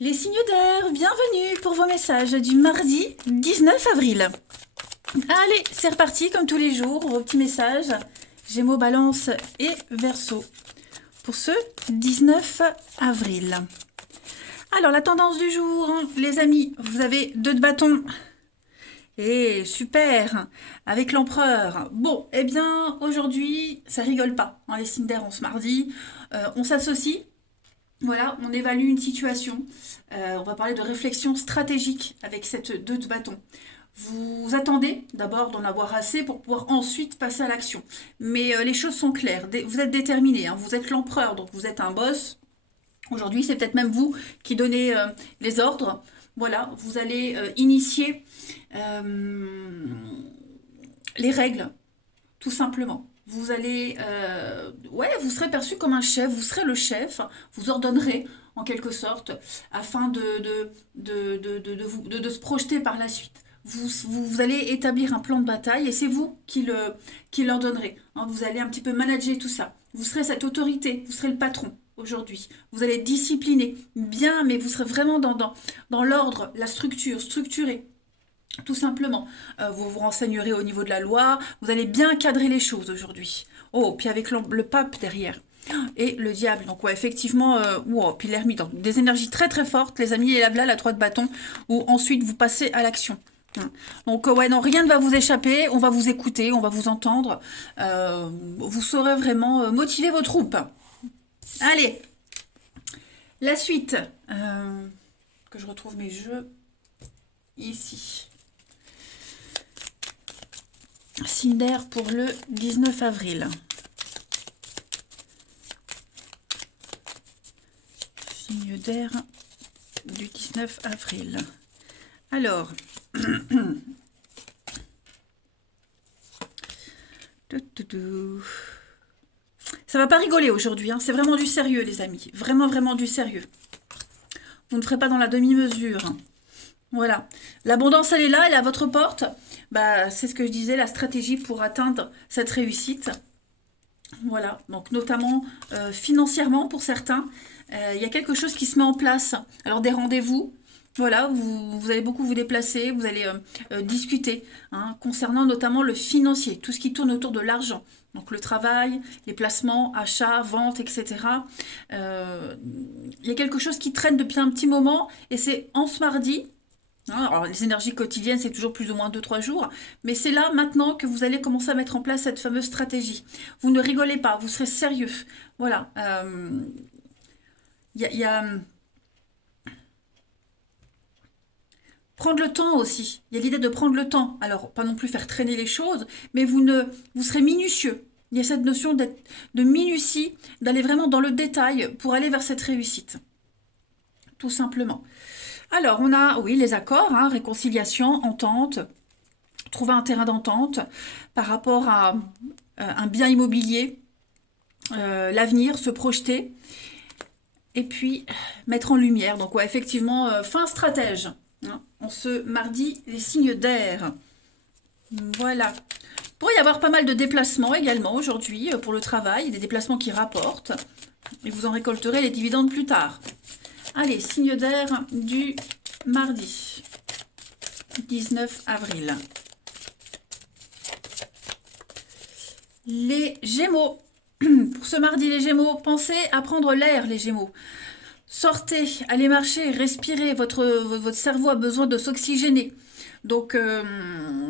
Les signes d'air, bienvenue pour vos messages du mardi 19 avril. Allez, c'est reparti comme tous les jours, vos petits messages, Gémeaux, Balance et Verseau, pour ce 19 avril. Alors, la tendance du jour, hein, les amis, vous avez 2 de bâton. Et super, avec l'empereur. Bon, eh bien, aujourd'hui, ça rigole pas, hein, les signes d'air en ce mardi. On s'associe. Voilà, on évalue une situation. On va parler de réflexion stratégique avec cette 2 de bâton. Vous attendez d'abord d'en avoir assez pour pouvoir ensuite passer à l'action. Mais les choses sont claires. Vous êtes déterminé, hein, vous êtes l'empereur, donc vous êtes un boss. Aujourd'hui, c'est peut-être même vous qui donnez les ordres. Voilà, vous allez initier les règles, tout simplement. Vous allez, ouais, vous serez perçu comme un chef, vous serez le chef, vous ordonnerez en quelque sorte, afin de se projeter par la suite. Vous allez établir un plan de bataille et c'est vous qui l'ordonnerez. Hein, vous allez un petit peu manager tout ça. Vous serez cette autorité, vous serez le patron aujourd'hui. Vous allez discipliner bien, mais vous serez vraiment dans l'ordre, la structure, structurée. Tout simplement, vous vous renseignerez au niveau de la loi, vous allez bien cadrer les choses aujourd'hui. Oh, puis avec le pape derrière. Et le diable, donc ouais, effectivement, wow, puis l'ermite, donc des énergies très très fortes, les amis, et là, la 3 de bâton, où ensuite vous passez à l'action. Donc ouais, non, rien ne va vous échapper, on va vous écouter, on va vous entendre, vous saurez vraiment motiver vos troupes. Allez, la suite, que je retrouve mes jeux ici. Signe d'air pour le 19 avril. Signe d'air du 19 avril. Alors, ça va pas rigoler aujourd'hui, hein. C'est vraiment du sérieux, les amis. Vraiment, vraiment du sérieux. Vous ne ferez pas dans la demi-mesure. Voilà. L'abondance, elle est là, elle est à votre porte. Bah, c'est ce que je disais, la stratégie pour atteindre cette réussite. Voilà, donc notamment financièrement pour certains, il y a quelque chose qui se met en place. Alors des rendez-vous, voilà, vous allez beaucoup vous déplacer, vous allez discuter, hein, concernant notamment le financier, tout ce qui tourne autour de l'argent. Donc le travail, les placements, achats, ventes, etc. Il y a quelque chose qui traîne depuis un petit moment et c'est en ce mardi. Alors, les énergies quotidiennes, c'est toujours plus ou moins 2 3 jours, mais c'est là maintenant que vous allez commencer à mettre en place cette fameuse stratégie. Vous ne rigolez pas, vous serez sérieux. Voilà. Y a prendre le temps aussi. Il y a l'idée de prendre le temps. Alors, pas non plus faire traîner les choses, mais vous serez minutieux. Il y a cette notion de minutie, d'aller vraiment dans le détail pour aller vers cette réussite. Tout simplement. Alors, on a, oui, les accords, hein, réconciliation, entente, trouver un terrain d'entente par rapport à un bien immobilier, l'avenir, se projeter, et puis mettre en lumière. Donc, ouais, effectivement, fin stratège. Hein, en ce mardi, les signes d'air. Voilà. Il pourrait y avoir pas mal de déplacements également aujourd'hui pour le travail, des déplacements qui rapportent, et vous en récolterez les dividendes plus tard. Allez, signe d'air du mardi 19 avril. Les Gémeaux. Pour ce mardi, les Gémeaux, pensez à prendre l'air, les Gémeaux. Sortez, allez marcher, respirez. Votre cerveau a besoin de s'oxygéner. Donc,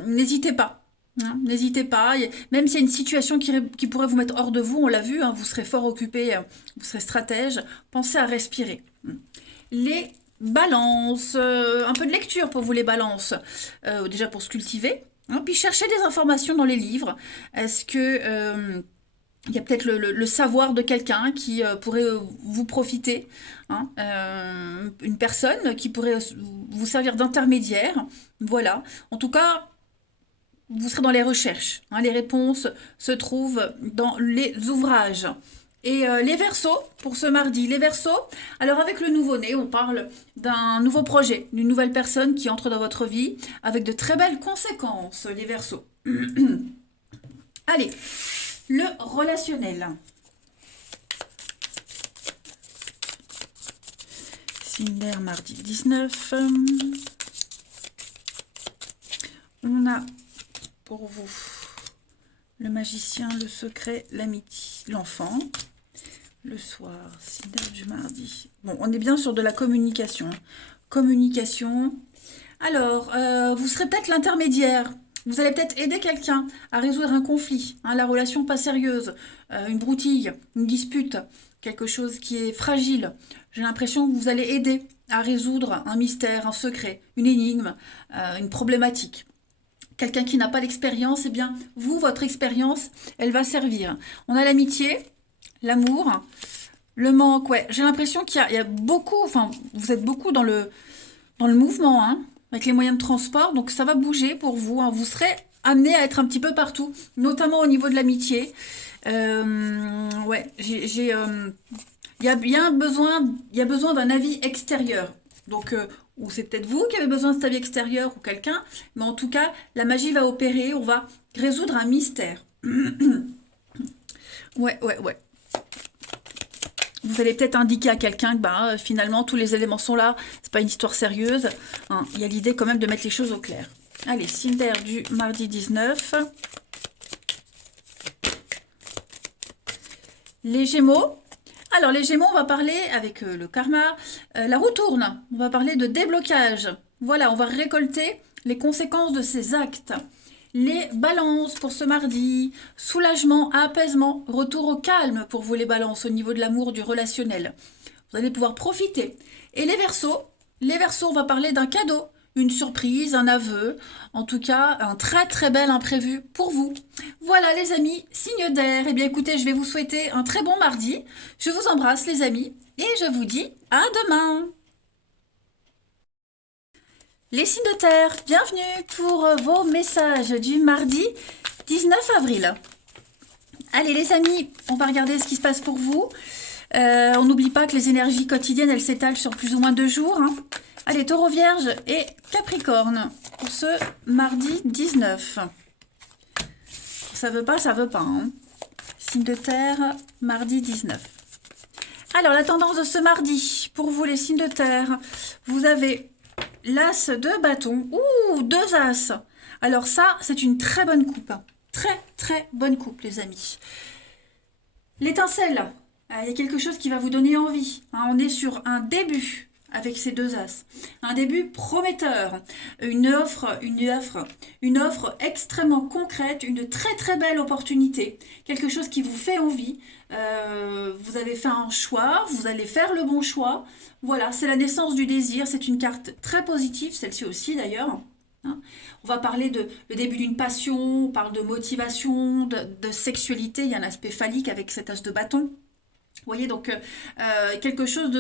n'hésitez pas. Hein, n'hésitez pas. Même s'il y a une situation qui pourrait vous mettre hors de vous, on l'a vu, hein, vous serez fort occupé, vous serez stratège. Pensez à respirer. Les balances. Un peu de lecture pour vous, les balances. Déjà pour se cultiver. Hein, puis cherchez des informations dans les livres. Est-ce que il y a peut-être le savoir de quelqu'un qui pourrait vous profiter, hein, une personne qui pourrait vous servir d'intermédiaire. Voilà. En tout cas, vous serez dans les recherches. Hein, les réponses se trouvent dans les ouvrages. Et les Verseaux, pour ce mardi, les Verseaux, alors avec le nouveau-né, on parle d'un nouveau projet, d'une nouvelle personne qui entre dans votre vie avec de très belles conséquences, les Verseaux. Allez, le relationnel. Cinder, mardi 19. On a pour vous le magicien, le secret, l'amitié, l'enfant. Le soir, Cinder du mardi. Bon, on est bien sur de la communication. Communication. Alors, vous serez peut-être l'intermédiaire. Vous allez peut-être aider quelqu'un à résoudre un conflit, hein, la relation pas sérieuse, une broutille, une dispute, quelque chose qui est fragile. J'ai l'impression que vous allez aider à résoudre un mystère, un secret, une énigme, une problématique. Quelqu'un qui n'a pas l'expérience, eh bien, vous, votre expérience, elle va servir. On a l'amitié, l'amour, le manque, ouais. J'ai l'impression qu'il y a beaucoup, enfin, vous êtes beaucoup dans le mouvement, hein, avec les moyens de transport, donc ça va bouger pour vous, hein. Vous serez amené à être un petit peu partout, notamment au niveau de l'amitié. Ouais, il y a besoin d'un avis extérieur. Donc, ou c'est peut-être vous qui avez besoin de cet avis extérieur ou quelqu'un, mais en tout cas, la magie va opérer, on va résoudre un mystère. Ouais. Vous allez peut-être indiquer à quelqu'un que finalement tous les éléments sont là, c'est pas une histoire sérieuse, hein. Il y a l'idée quand même de mettre les choses au clair. Allez, Cinder du mardi 19. Les Gémeaux. Alors les Gémeaux, on va parler avec le karma, la roue tourne, on va parler de déblocage. Voilà, on va récolter les conséquences de ces actes. Les balances pour ce mardi, soulagement, apaisement, retour au calme pour vous les balances au niveau de l'amour, du relationnel. Vous allez pouvoir profiter. Et les Verseaux, on va parler d'un cadeau, une surprise, un aveu, en tout cas un très très bel imprévu pour vous. Voilà les amis, signe d'air. Eh bien écoutez, je vais vous souhaiter un très bon mardi. Je vous embrasse les amis et je vous dis à demain. Les signes de terre, bienvenue pour vos messages du mardi 19 avril. Allez les amis, on va regarder ce qui se passe pour vous. On n'oublie pas que les énergies quotidiennes, elles s'étalent sur plus ou moins 2 jours, hein. Allez, Taureau, Vierge et Capricorne pour ce mardi 19. Ça veut pas, hein. Signe de terre, mardi 19. Alors, la tendance de ce mardi, pour vous les signes de terre, vous avez l'as de bâton. Ouh, 2 as. Alors ça, c'est une très bonne coupe. Très, très bonne coupe, les amis. L'étincelle, il y a quelque chose qui va vous donner envie, hein. On est sur un début avec ces 2 as. Un début prometteur. Une offre extrêmement concrète, une très très belle opportunité. Quelque chose qui vous fait envie. Vous avez fait un choix, vous allez faire le bon choix. Voilà, c'est la naissance du désir. C'est une carte très positive, celle-ci aussi d'ailleurs. Hein. On va parler de le début d'une passion, on parle de motivation, de sexualité. Il y a un aspect phallique avec cet as de bâton. Vous voyez, donc quelque chose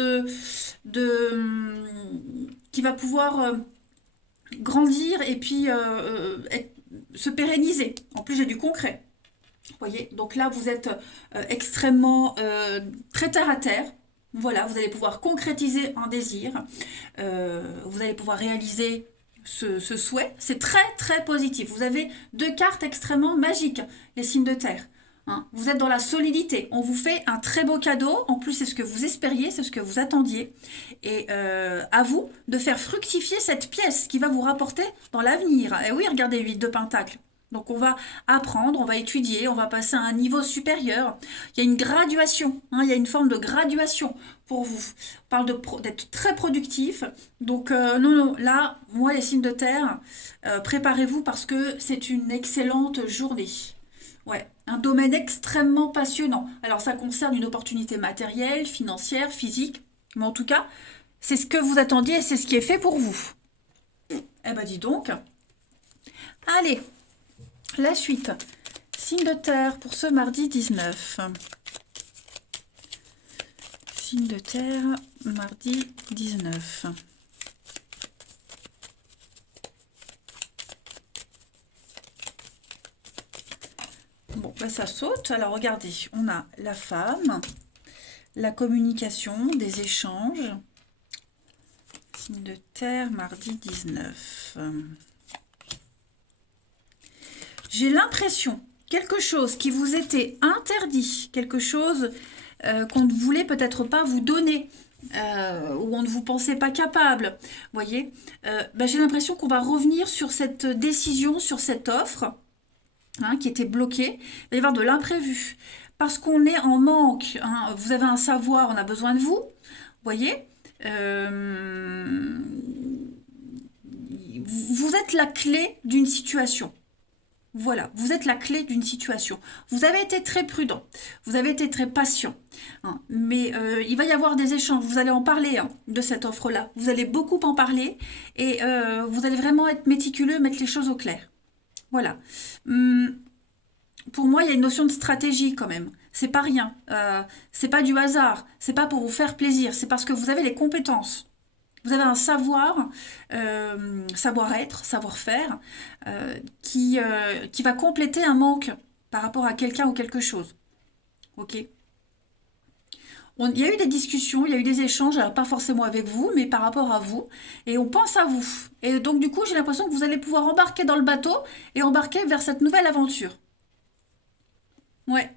qui va pouvoir grandir et puis se pérenniser. En plus, j'ai du concret. Vous voyez, donc là, vous êtes extrêmement très terre à terre. Voilà, vous allez pouvoir concrétiser un désir. Vous allez pouvoir réaliser ce souhait. C'est très, très positif. Vous avez 2 cartes extrêmement magiques, les signes de terre. Hein, vous êtes dans la solidité. On vous fait un très beau cadeau. En plus, c'est ce que vous espériez, c'est ce que vous attendiez. Et à vous de faire fructifier cette pièce qui va vous rapporter dans l'avenir. Et oui, regardez, 8 de Pentacle. Donc, on va apprendre, on va étudier, on va passer à un niveau supérieur. Il y a une graduation, hein, il y a une forme de graduation pour vous. On parle d'être très productif. Donc, non, là, moi, les signes de terre, préparez-vous parce que c'est une excellente journée. Ouais, un domaine extrêmement passionnant. Alors ça concerne une opportunité matérielle, financière, physique, mais en tout cas, c'est ce que vous attendiez et c'est ce qui est fait pour vous. Eh ben dis donc. Allez, la suite. Signe de terre pour ce mardi 19. Signe de terre, mardi 19. Bon, là, ça saute. Alors, regardez, on a la femme, la communication, des échanges. Signe de terre, mardi 19. J'ai l'impression, quelque chose qui vous était interdit, quelque chose qu'on ne voulait peut-être pas vous donner, où on ne vous pensait pas capable, voyez, ben, j'ai l'impression qu'on va revenir sur cette décision, sur cette offre, hein, qui était bloquée. Il va y avoir de l'imprévu. Parce qu'on est en manque, hein. Vous avez un savoir, on a besoin de vous, voyez. Euh, vous êtes la clé d'une situation. Voilà, vous êtes la clé d'une situation. Vous avez été très prudent, vous avez été très patient, hein, mais il va y avoir des échanges, vous allez en parler, hein, de cette offre-là. Vous allez beaucoup en parler et vous allez vraiment être méticuleux, mettre les choses au clair. Voilà. Pour moi, il y a une notion de stratégie quand même. C'est pas rien. C'est pas du hasard. C'est pas pour vous faire plaisir. C'est parce que vous avez les compétences. Vous avez un savoir, savoir-être, savoir-faire, qui va compléter un manque par rapport à quelqu'un ou quelque chose. Ok. Il y a eu des discussions, il y a eu des échanges, alors pas forcément avec vous, mais par rapport à vous, et on pense à vous. Et donc du coup, j'ai l'impression que vous allez pouvoir embarquer dans le bateau et embarquer vers cette nouvelle aventure. Ouais.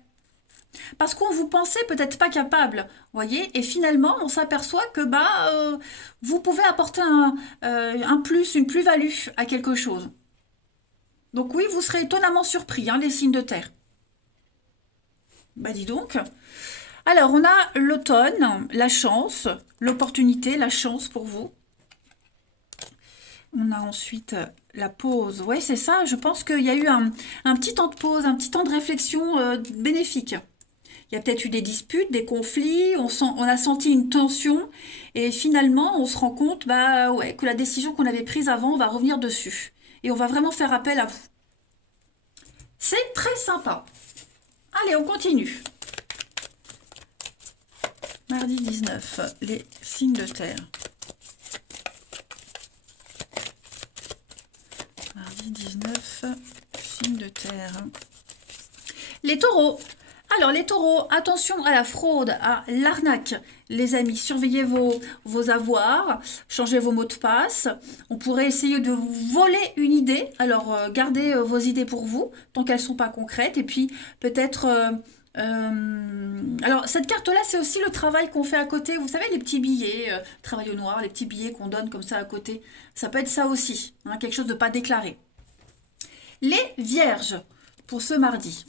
Parce qu'on vous pensait peut-être pas capable, voyez, et finalement on s'aperçoit que vous pouvez apporter un plus, une plus-value à quelque chose. Donc oui, vous serez étonnamment surpris, hein, les signes de terre. Bah dis donc. Alors on a l'automne, la chance, l'opportunité, la chance pour vous. On a ensuite la pause. Oui, c'est ça. Je pense qu'il y a eu un petit temps de pause, un petit temps de réflexion bénéfique. Il y a peut-être eu des disputes, des conflits, on a senti une tension et finalement on se rend compte ouais, que la décision qu'on avait prise avant, on va revenir dessus. Et on va vraiment faire appel à vous. C'est très sympa. Allez, on continue. Mardi 19, les signes de terre. Mardi 19, signes de terre. Les taureaux. Alors les taureaux, attention à la fraude, à l'arnaque. Les amis, surveillez vos avoirs, changez vos mots de passe. On pourrait essayer de vous voler une idée. Alors gardez vos idées pour vous, tant qu'elles ne sont pas concrètes. Et puis peut-être... alors cette carte-là, c'est aussi le travail qu'on fait à côté. Vous savez, les petits billets, travail au noir, les petits billets qu'on donne comme ça à côté. Ça peut être ça aussi, hein, quelque chose de pas déclaré. Les vierges, pour ce mardi.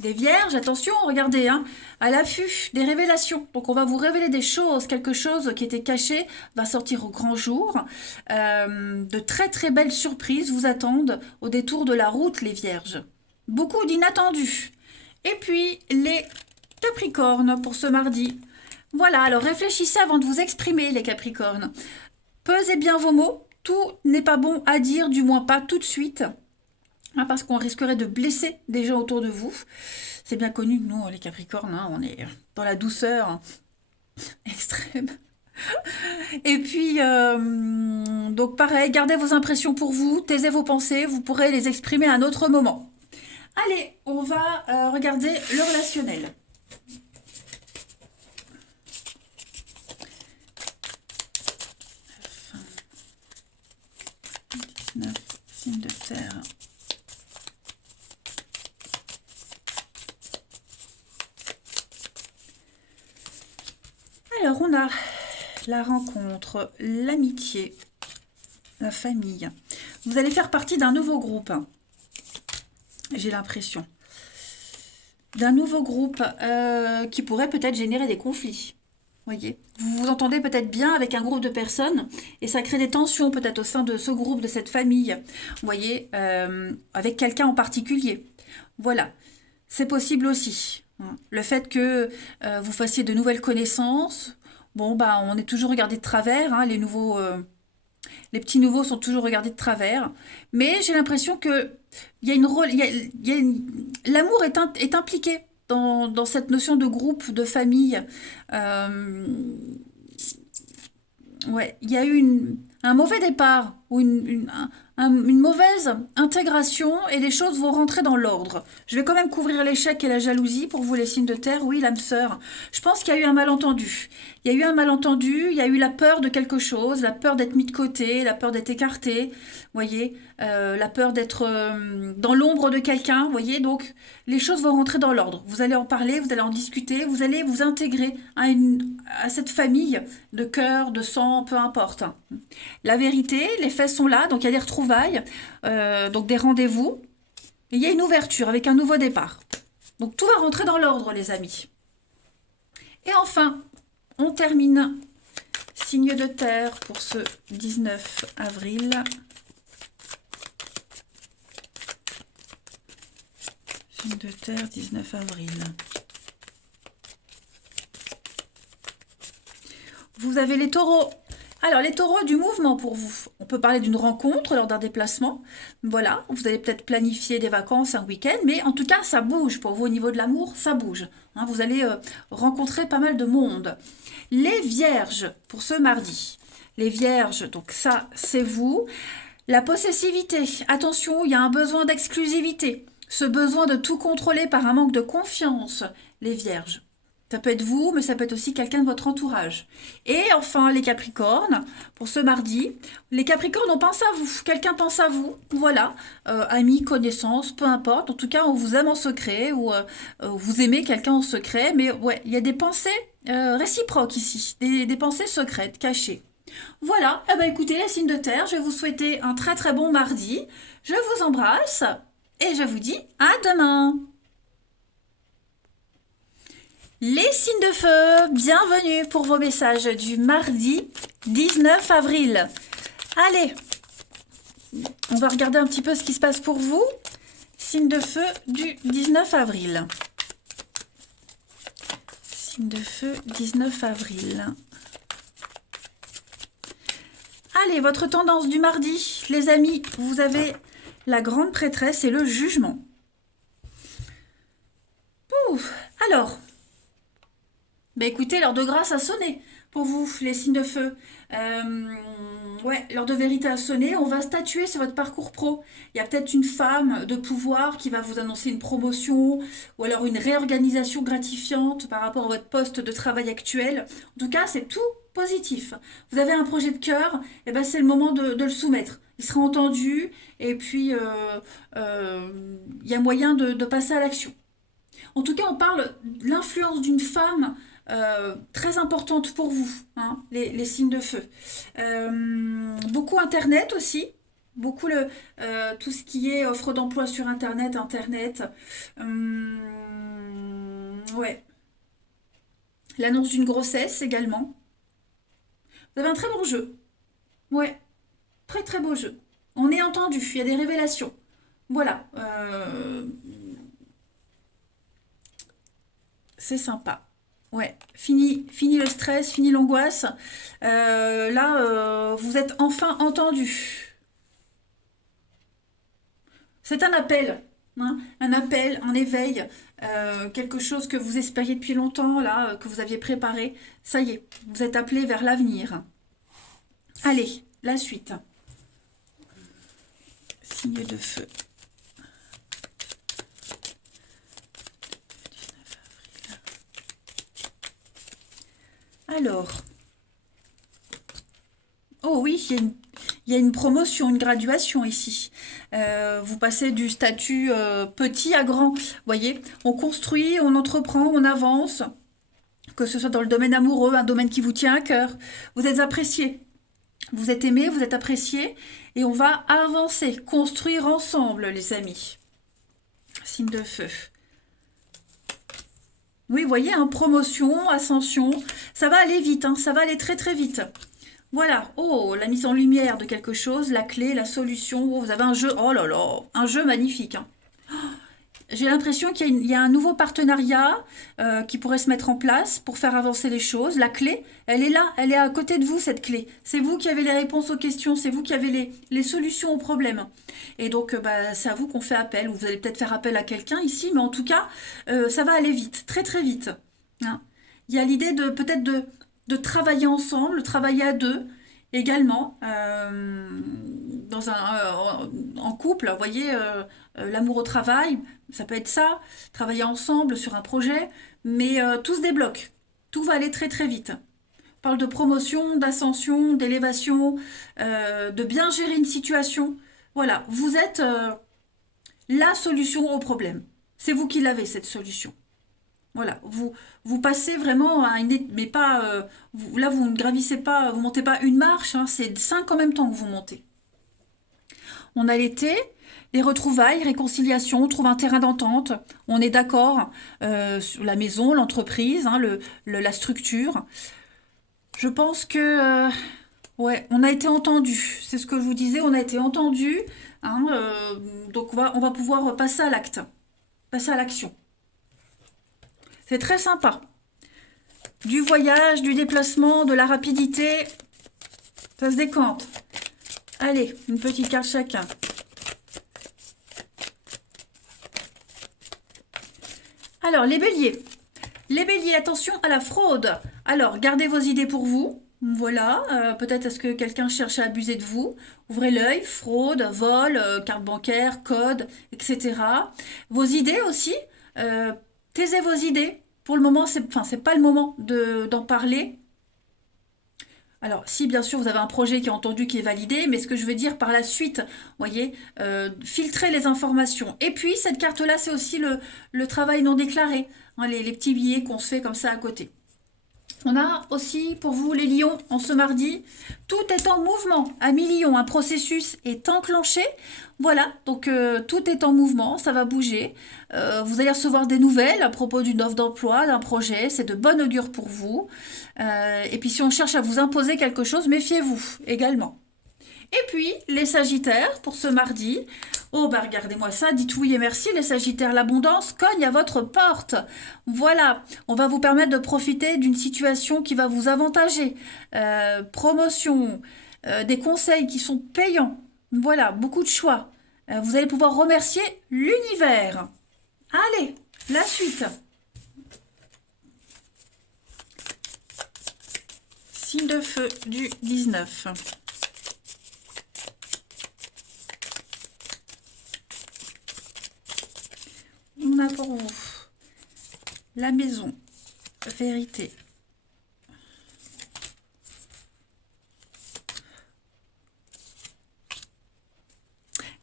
Les vierges, attention, regardez, hein, à l'affût des révélations. Donc on va vous révéler des choses, quelque chose qui était caché va sortir au grand jour. De très très belles surprises vous attendent au détour de la route, les vierges. Beaucoup d'inattendus. Et puis les capricornes pour ce mardi. Voilà, alors réfléchissez avant de vous exprimer, les capricornes. Pesez bien vos mots, tout n'est pas bon à dire, du moins pas tout de suite. Hein, parce qu'on risquerait de blesser des gens autour de vous. C'est bien connu que nous, les Capricornes, hein, on est dans la douceur extrême. Et puis, donc pareil, gardez vos impressions pour vous, taisez vos pensées, vous pourrez les exprimer à un autre moment. Allez, on va regarder le relationnel. 19, signe de terre. Alors, on a la rencontre, l'amitié, la famille. Vous allez faire partie d'un nouveau groupe, hein. J'ai l'impression. D'un nouveau groupe qui pourrait peut-être générer des conflits. Voyez, vous vous entendez peut-être bien avec un groupe de personnes et ça crée des tensions peut-être au sein de ce groupe, de cette famille. Voyez, avec quelqu'un en particulier. Voilà, c'est possible aussi. Hein. Le fait que vous fassiez de nouvelles connaissances, bon, on est toujours regardé de travers. Hein, les petits nouveaux sont toujours regardés de travers. Mais j'ai l'impression que il y a une rôle, l'amour est impliqué dans cette notion de groupe, de famille. Ouais, il y a eu un mauvais départ ou une mauvaise intégration et les choses vont rentrer dans l'ordre. Je vais quand même couvrir l'échec et la jalousie pour vous les signes de terre. Oui, l'âme sœur. Je pense qu'il y a eu un malentendu. Il y a eu un malentendu, il y a eu la peur de quelque chose, la peur d'être mis de côté, la peur d'être écarté, voyez, la peur d'être dans l'ombre de quelqu'un, voyez, donc les choses vont rentrer dans l'ordre. Vous allez en parler, vous allez en discuter, vous allez vous intégrer à cette famille de cœur, de sang, peu importe. La vérité, les faits sont là, donc il y a des retrouvailles, donc des rendez-vous, et il y a une ouverture avec un nouveau départ. Donc tout va rentrer dans l'ordre, les amis. Et enfin, on termine signe de terre pour ce 19 avril. Signe de terre, 19 avril. Vous avez les taureaux. Alors, les taureaux, du mouvement pour vous. On peut parler d'une rencontre lors d'un déplacement. Voilà, vous allez peut-être planifier des vacances, un week-end, mais en tout cas, ça bouge. Pour vous, au niveau de l'amour, ça bouge. Hein, vous allez rencontrer pas mal de monde. Les vierges, pour ce mardi. Les vierges, donc ça, c'est vous. La possessivité. Attention, il y a un besoin d'exclusivité. Ce besoin de tout contrôler par un manque de confiance. Les vierges. Ça peut être vous, mais ça peut être aussi quelqu'un de votre entourage. Et enfin, les Capricornes, pour ce mardi. Les Capricornes, on pense à vous. Quelqu'un pense à vous. Voilà. Amis, connaissances, peu importe. En tout cas, on vous aime en secret ou vous aimez quelqu'un en secret. Mais ouais, il y a des pensées réciproques ici. Des pensées secrètes, cachées. Voilà. Eh ben, écoutez, les signes de terre, je vais vous souhaiter un très très bon mardi. Je vous embrasse et je vous dis à demain. Les signes de feu, bienvenue pour vos messages du mardi 19 avril. Allez, on va regarder un petit peu ce qui se passe pour vous. Signe de feu du 19 avril. Signe de feu 19 avril. Allez, votre tendance du mardi, les amis, vous avez la grande prêtresse et le jugement. Pouf, alors... écoutez, l'heure de grâce a sonné pour vous, les signes de feu. Ouais, l'heure de vérité a sonné. On va statuer sur votre parcours pro. Il y a peut-être une femme de pouvoir qui va vous annoncer une promotion ou alors une réorganisation gratifiante par rapport à votre poste de travail actuel. En tout cas, c'est tout positif. Vous avez un projet de cœur, et ben c'est le moment de le soumettre. Il sera entendu et puis il y a moyen de passer à l'action. En tout cas, on parle de l'influence d'une femme très importante pour vous, hein, les signes de feu. Beaucoup Internet aussi, beaucoup tout ce qui est offre d'emploi sur Internet. Ouais. L'annonce d'une grossesse également. Vous avez un très bon jeu. Ouais, très très beau jeu. On est entendu, il y a des révélations. Voilà. C'est sympa. Ouais, fini le stress, fini l'angoisse. Là, vous êtes enfin entendu. C'est un appel, hein, un appel, un éveil, quelque chose que vous espériez depuis longtemps, là, que vous aviez préparé. Ça y est, vous êtes appelé vers l'avenir. Allez, la suite. Signe de feu. Alors, oh oui, il y a une promotion, une graduation ici. Vous passez du statut petit à grand. Vous voyez, on construit, on entreprend, on avance, que ce soit dans le domaine amoureux, un domaine qui vous tient à cœur. Vous êtes apprécié, vous êtes aimé, vous êtes apprécié, et on va avancer, construire ensemble, les amis. Signe de feu. Oui, vous voyez, hein, promotion, ascension, ça va aller vite, hein, ça va aller très très vite. Voilà, oh, la mise en lumière de quelque chose, la clé, la solution, oh, vous avez un jeu, oh là là, un jeu magnifique. Hein. J'ai l'impression qu'il y a un nouveau partenariat qui pourrait se mettre en place pour faire avancer les choses. La clé, elle est là, elle est à côté de vous, cette clé. C'est vous qui avez les réponses aux questions, c'est vous qui avez les solutions aux problèmes. Et donc, c'est à vous qu'on fait appel. Vous allez peut-être faire appel à quelqu'un ici, mais en tout cas, ça va aller vite, très très vite. Hein. Il y a l'idée de peut-être de travailler ensemble, travailler à deux, Également, en couple, vous voyez, l'amour au travail, ça peut être ça, travailler ensemble sur un projet, mais tout se débloque. Tout va aller très très vite. On parle de promotion, d'ascension, d'élévation, de bien gérer une situation. Voilà, vous êtes la solution au problème. C'est vous qui l'avez, cette solution. Voilà, vous passez vraiment à mais pas, là vous ne gravissez pas, vous montez pas une marche, hein, c'est 5 en même temps que vous montez. On a l'été, les retrouvailles, réconciliation, on trouve un terrain d'entente, on est d'accord sur la maison, l'entreprise, hein, la structure. Je pense que, ouais, on a été entendu, c'est ce que je vous disais, on a été entendu, hein, donc on va pouvoir passer à l'acte, passer à l'action. C'est très sympa. Du voyage, du déplacement, de la rapidité. Ça se décante. Allez, une petite carte chacun. Alors, les béliers. Les béliers, attention à la fraude. Alors, gardez vos idées pour vous. Voilà, peut-être est-ce que quelqu'un cherche à abuser de vous. Ouvrez l'œil, fraude, vol, carte bancaire, code, etc. Vos idées aussi, taisez vos idées. Pour le moment, c'est pas le moment d'en parler. Alors, si bien sûr vous avez un projet qui est entendu, qui est validé, mais ce que je veux dire par la suite, voyez, filtrer les informations. Et puis, cette carte-là, c'est aussi le travail non déclaré, hein, les petits billets qu'on se fait comme ça à côté. On a aussi pour vous les lions en ce mardi. Tout est en mouvement. Amis lions, un processus est enclenché. Voilà, donc tout est en mouvement, ça va bouger. Vous allez recevoir des nouvelles à propos d'une offre d'emploi, d'un projet. C'est de bon augure pour vous. Et puis si on cherche à vous imposer quelque chose, méfiez-vous également. Et puis, les Sagittaires, pour ce mardi. Oh, bah regardez-moi ça, dites oui et merci, les Sagittaires. L'abondance cogne à votre porte. Voilà, on va vous permettre de profiter d'une situation qui va vous avantager. Promotion, des conseils qui sont payants. Voilà, beaucoup de choix. Vous allez pouvoir remercier l'univers. Allez, la suite. Signe de feu du 19. On a pour vous la maison, vérité.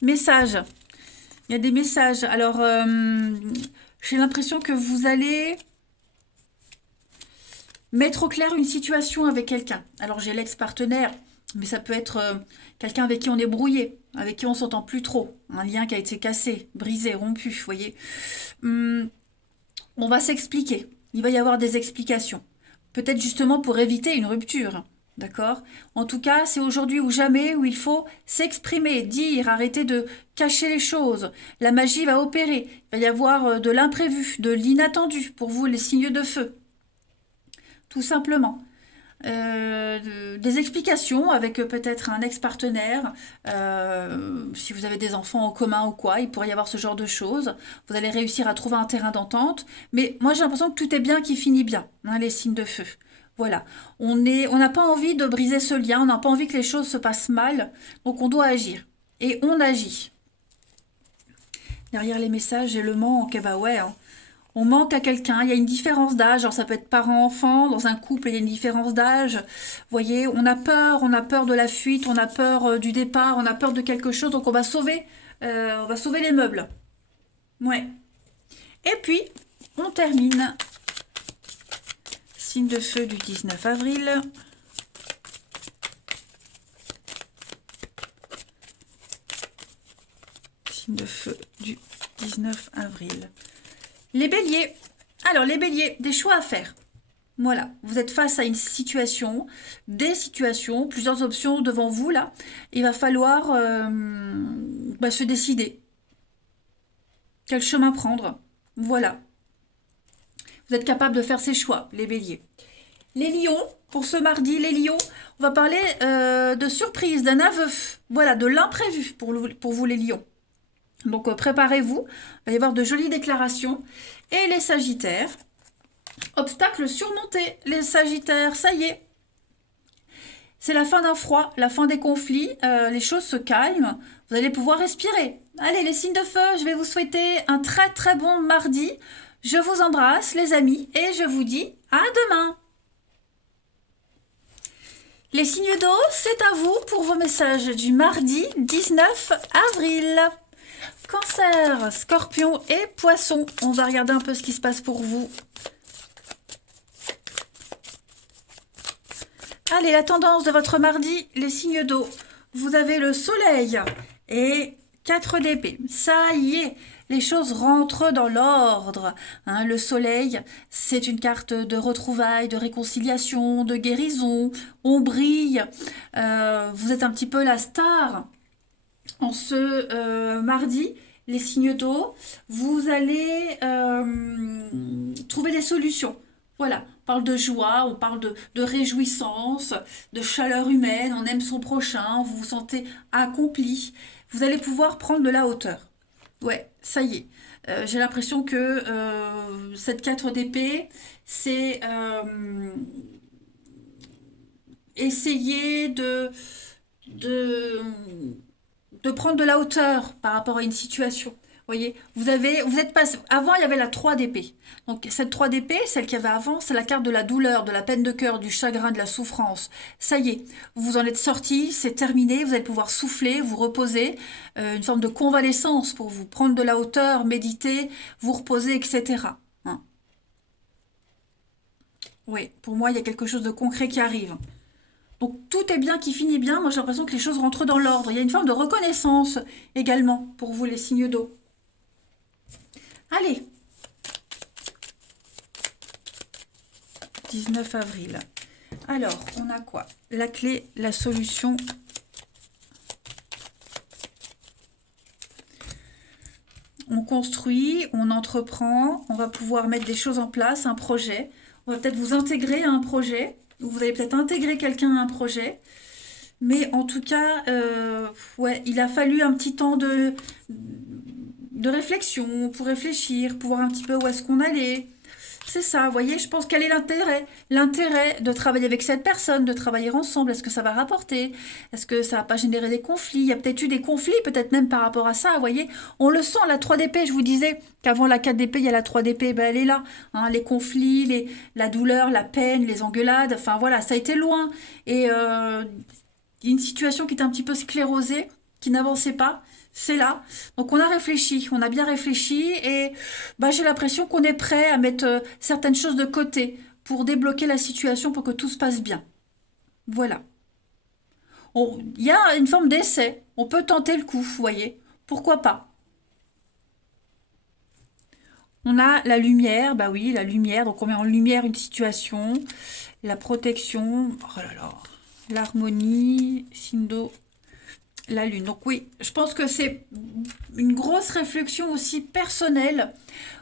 Message. Il y a des messages. Alors, j'ai l'impression que vous allez mettre au clair une situation avec quelqu'un. Alors, j'ai l'ex-partenaire, mais ça peut être quelqu'un avec qui on est brouillé, avec qui on s'entend plus trop. Un lien qui a été cassé, brisé, rompu, vous voyez. On va s'expliquer. Il va y avoir des explications. Peut-être justement pour éviter une rupture. D'accord? En tout cas, c'est aujourd'hui ou jamais où il faut s'exprimer, dire, arrêter de cacher les choses. La magie va opérer. Il va y avoir de l'imprévu, de l'inattendu pour vous, les signes de feu. Tout simplement. Des explications avec peut-être un ex-partenaire, si vous avez des enfants en commun ou quoi, il pourrait y avoir ce genre de choses. Vous allez réussir à trouver un terrain d'entente. Mais moi, j'ai l'impression que tout est bien qui finit bien, hein, les signes de feu. Voilà, on n'a pas envie de briser ce lien, on n'a pas envie que les choses se passent mal, donc on doit agir. Et on agit. Derrière les messages, j'ai le manque, eh bah ouais, hein. On manque à quelqu'un, il y a une différence d'âge, alors ça peut être parent-enfant, dans un couple il y a une différence d'âge. Vous voyez, on a peur de la fuite, on a peur du départ, on a peur de quelque chose, donc on va sauver les meubles. Ouais. Et puis, on termine. Signe de feu du 19 avril. Signe de feu du 19 avril. Les béliers. Alors, les béliers, des choix à faire. Voilà, vous êtes face à une situation, des situations, plusieurs options devant vous, là. Il va falloir se décider. Quel chemin prendre? Voilà. Vous êtes capable de faire ces choix, les béliers. Les lions, pour ce mardi, les lions, on va parler de surprise, d'un aveu. Voilà, de l'imprévu pour vous, les lions. Donc, préparez-vous. Il va y avoir de jolies déclarations. Et les sagittaires, obstacle surmonté. Les sagittaires, ça y est. C'est la fin d'un froid, la fin des conflits, les choses se calment, vous allez pouvoir respirer. Allez, les signes de feu, je vais vous souhaiter un très très bon mardi. Je vous embrasse, les amis, et je vous dis à demain. Les signes d'eau, c'est à vous pour vos messages du mardi 19 avril. Cancer, Scorpion et Poisson. On va regarder un peu ce qui se passe pour vous. Allez, la tendance de votre mardi, les signes d'eau. Vous avez le soleil et 4 d'épée. Ça y est, les choses rentrent dans l'ordre. Hein, le soleil, c'est une carte de retrouvailles, de réconciliation, de guérison. On brille. Vous êtes un petit peu la star. En ce mardi, les signes d'eau, vous allez trouver des solutions. Voilà, on parle de joie, on parle de réjouissance, de chaleur humaine, on aime son prochain, vous vous sentez accompli. Vous allez pouvoir prendre de la hauteur. Ouais, ça y est. J'ai l'impression que cette 4 d'épée, c'est essayer de, de prendre de la hauteur par rapport à une situation. Vous voyez, vous êtes passé. Avant, il y avait la 3 d'épée. Donc, cette 3 d'épée, celle qu'il y avait avant, c'est la carte de la douleur, de la peine de cœur, du chagrin, de la souffrance. Ça y est, vous en êtes sorti, c'est terminé, vous allez pouvoir souffler, vous reposer, une forme de convalescence pour vous prendre de la hauteur, méditer, vous reposer, etc. Hein. Oui, pour moi, il y a quelque chose de concret qui arrive. Donc tout est bien qui finit bien. Moi j'ai l'impression que les choses rentrent dans l'ordre. Il y a une forme de reconnaissance également pour vous les signes d'eau. Allez, 19 avril. Alors, on a quoi? La clé, la solution. On construit, on entreprend, on va pouvoir mettre des choses en place, un projet. On va peut-être vous intégrer à un projet. Ou vous allez peut-être intégrer quelqu'un à un projet. Mais en tout cas, ouais, il a fallu un petit temps de réflexion pour réfléchir, pour voir un petit peu où est-ce qu'on allait. C'est ça, vous voyez, je pense quel est l'intérêt? L'intérêt de travailler avec cette personne, de travailler ensemble, est-ce que ça va rapporter? Est-ce que ça va pas générer des conflits? Il y a peut-être eu des conflits, peut-être même par rapport à ça, vous voyez. On le sent, la 3 d'épée, je vous disais qu'avant la 4 d'épée, il y a la 3 d'épée, ben elle est là. Hein, les conflits, la douleur, la peine, les engueulades, enfin voilà, ça a été loin. Et une situation qui était un petit peu sclérosée, qui n'avançait pas. C'est là. Donc on a réfléchi, on a bien réfléchi et bah, j'ai l'impression qu'on est prêt à mettre certaines choses de côté pour débloquer la situation pour que tout se passe bien. Voilà. Il y a une forme d'essai. On peut tenter le coup, vous voyez. Pourquoi pas? On a la lumière, bah oui, la lumière. Donc on met en lumière une situation, la protection, oh là là, l'harmonie, signe d'eau, la lune. Donc oui, je pense que c'est une grosse réflexion aussi personnelle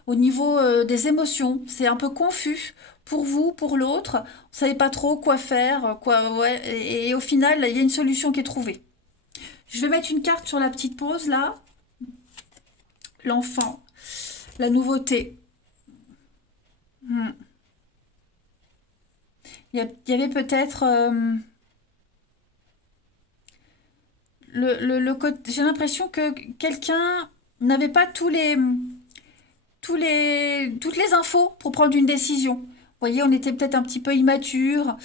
au niveau des émotions. C'est un peu confus pour vous, pour l'autre. Vous ne savez pas trop quoi faire, quoi, ouais. Et au final, il y a une solution qui est trouvée. Je vais mettre une carte sur la petite pause là. L'enfant, la nouveauté. Il y avait peut-être j'ai l'impression que quelqu'un n'avait pas toutes les infos pour prendre une décision. Vous voyez, on était peut-être un petit peu immature.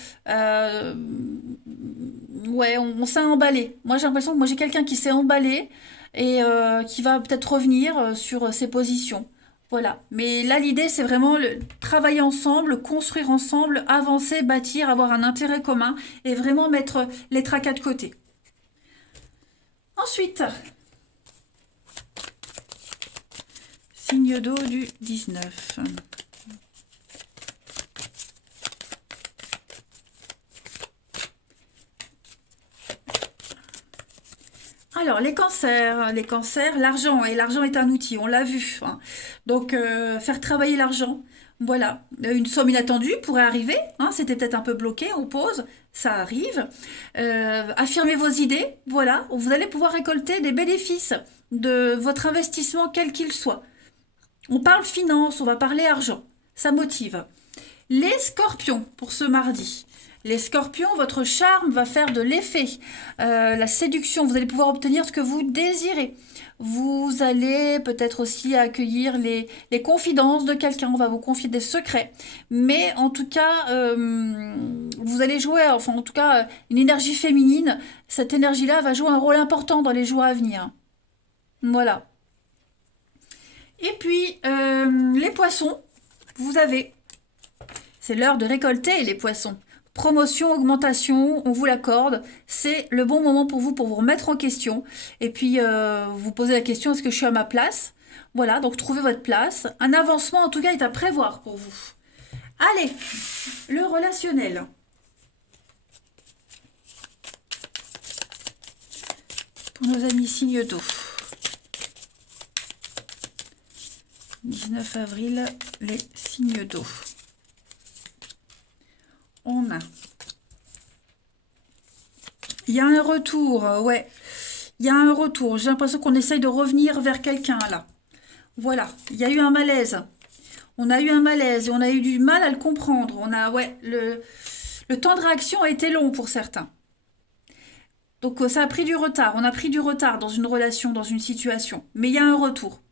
Ouais, on s'est emballé. Moi, j'ai l'impression que moi j'ai quelqu'un qui s'est emballé et qui va peut-être revenir sur ses positions. Voilà. Mais là, l'idée, c'est vraiment travailler ensemble, construire ensemble, avancer, bâtir, avoir un intérêt commun et vraiment mettre les tracas de côté. Ensuite, signe d'eau du 19. Alors, les cancers, l'argent, et l'argent est un outil, on l'a vu. Hein. Donc, faire travailler l'argent, voilà. Une somme inattendue pourrait arriver, hein, c'était peut-être un peu bloqué, on pause, ça arrive. Affirmez vos idées, voilà. Vous allez pouvoir récolter des bénéfices de votre investissement, quel qu'il soit. On parle finance, on va parler argent, ça motive. Les scorpions, pour ce mardi. Les scorpions, votre charme va faire de l'effet. La séduction, vous allez pouvoir obtenir ce que vous désirez. Vous allez peut-être aussi accueillir les confidences de quelqu'un. On va vous confier des secrets. Mais en tout cas, vous allez jouer, enfin en tout cas, une énergie féminine. Cette énergie-là va jouer un rôle important dans les jours à venir. Voilà. Et puis, les poissons, vous avez... C'est l'heure de récolter les poissons. Promotion, augmentation, on vous l'accorde. C'est le bon moment pour vous remettre en question. Et puis, vous posez la question, est-ce que je suis à ma place? Voilà, donc trouvez votre place. Un avancement, en tout cas, est à prévoir pour vous. Allez, le relationnel. Pour nos amis signes d'eau. 19 avril, les signes d'eau. On a. Il y a un retour, ouais. Il y a un retour. J'ai l'impression qu'on essaye de revenir vers quelqu'un, là. Voilà, il y a eu un malaise. On a eu un malaise et on a eu du mal à le comprendre. On a, ouais, le temps de réaction a été long pour certains. Donc ça a pris du retard. On a pris du retard dans une relation, dans une situation. Mais il y a un retour.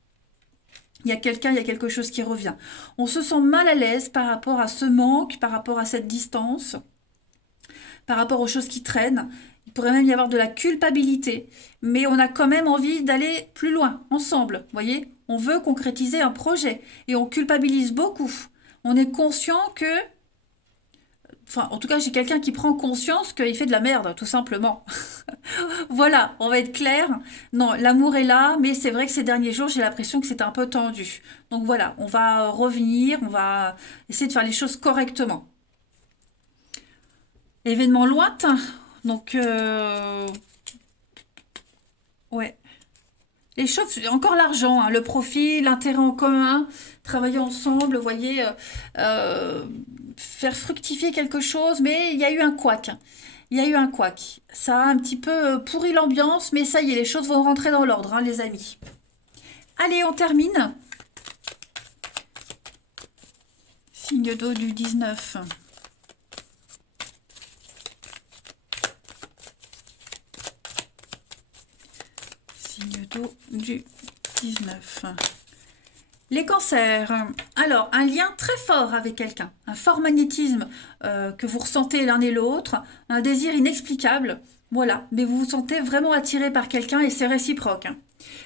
Il y a quelqu'un, il y a quelque chose qui revient. On se sent mal à l'aise par rapport à ce manque, par rapport à cette distance, par rapport aux choses qui traînent. Il pourrait même y avoir de la culpabilité, mais on a quand même envie d'aller plus loin, ensemble. Vous voyez, on veut concrétiser un projet et on culpabilise beaucoup. On est conscient que... Enfin, en tout cas, j'ai quelqu'un qui prend conscience qu'il fait de la merde, tout simplement. Voilà, on va être clair. Non, l'amour est là, mais c'est vrai que ces derniers jours, j'ai l'impression que c'est un peu tendu. Donc voilà, on va revenir, on va essayer de faire les choses correctement. Événement lointain. Donc, ouais. Les choses, encore l'argent, hein, le profit, l'intérêt en commun, travailler ensemble, vous voyez, faire fructifier quelque chose, mais il y a eu un couac. Il y a eu un couac. Ça a un petit peu pourri l'ambiance, mais ça y est, les choses vont rentrer dans l'ordre, hein, les amis. Allez, on termine. Signe d'eau du 19. Signe d'eau du 19. Les cancers. Alors, un lien très fort avec quelqu'un, un fort magnétisme que vous ressentez l'un et l'autre, un désir inexplicable, voilà, mais vous vous sentez vraiment attiré par quelqu'un et c'est réciproque.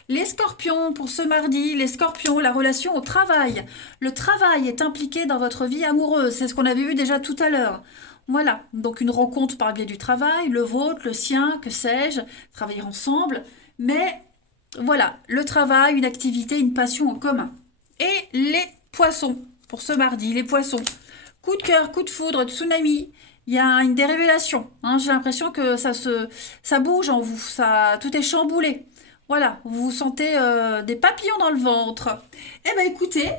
Les scorpions, pour ce mardi, les scorpions, la relation au travail. Le travail est impliqué dans votre vie amoureuse, c'est ce qu'on avait vu déjà tout à l'heure. Voilà, donc une rencontre par biais du travail, le vôtre, le sien, que sais-je, travailler ensemble, mais voilà, le travail, une activité, une passion en commun. Et les poissons, pour ce mardi, les poissons. Coup de cœur, coup de foudre, tsunami. Il y a des révélations. Hein, j'ai l'impression que ça bouge en vous, tout est chamboulé. Voilà, vous vous sentez des papillons dans le ventre. Eh bien écoutez,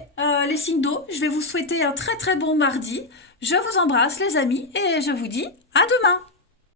les signes d'eau, je vais vous souhaiter un très très bon mardi. Je vous embrasse les amis et je vous dis à demain.